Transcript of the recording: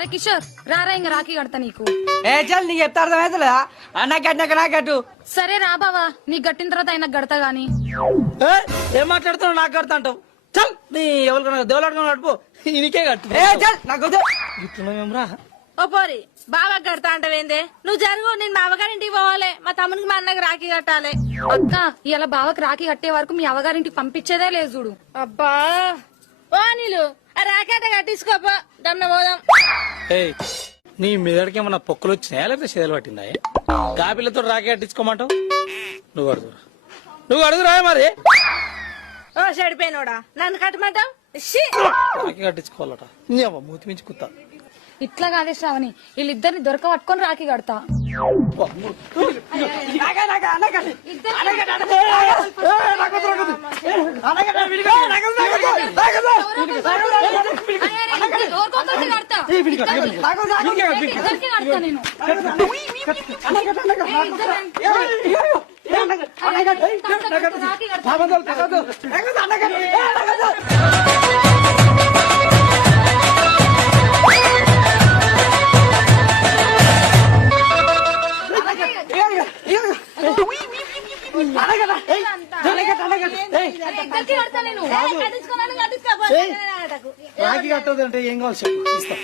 అరే కిషోర్ రారా ఇంక రాఖీ కడతా నీకు. ఏ చల్ నీకు చెప్తా అర్థమైతలేదా? అన్నకట్టినాక నాకట్టు. సరే రా బావా, నీకు కట్టిన తర్వాత ఆయన గడతా గాని. ఏం మాట్లాడుతున్నావు? నాకు కడతా అంటావు? చల్ నీ ఎవరికన్నా దేవులాడుకుని నడుపు, నీకే కట్టు. ఏ చల్ నాకు ఇట్లున్నావేమ్రా? ఓ పోరి బాగా కడతా అంటవేందే? నువ్వు జరుగు, నేను మా అవ్వగారింటికి పోవాలి, మా తమ్మునికి మా అన్నకి రాఖీ కట్టాలి. అక్క ఇలా బావకి రాఖీ కట్టే వరకు మీ అవ్వగారింటికి పంపించేదే లేదు చూడు. అబ్బా ఓ నీళ్ళు ఆ రాఖీ అట్ట కట్టించుకోపో, దమ్న పోదాం. ఏయ్ నీ మెదడికి ఏమన్నా పొక్కులు వచ్చినాయా లేకపోతే చేదలు పట్టిందా? కాపీలతో రాఖీ కట్టించుకోమంటావు? నువ్వు అడుగురా మరి. ఓ చెడిపోయినోడా, నన్ను కట్టమంటావు? రాఖీ కట్టించుకోవాలట. నీ అవ్వ మూతి మించి కుత్తా. ఇట్లా కాదే శ్రావణి, వీళ్ళిద్దరిని దొరక పట్టుకొని రాఖీ కడతా. రాఖీ కట్టదంటే ఏం కావాలి చెప్పు, ఇస్తా.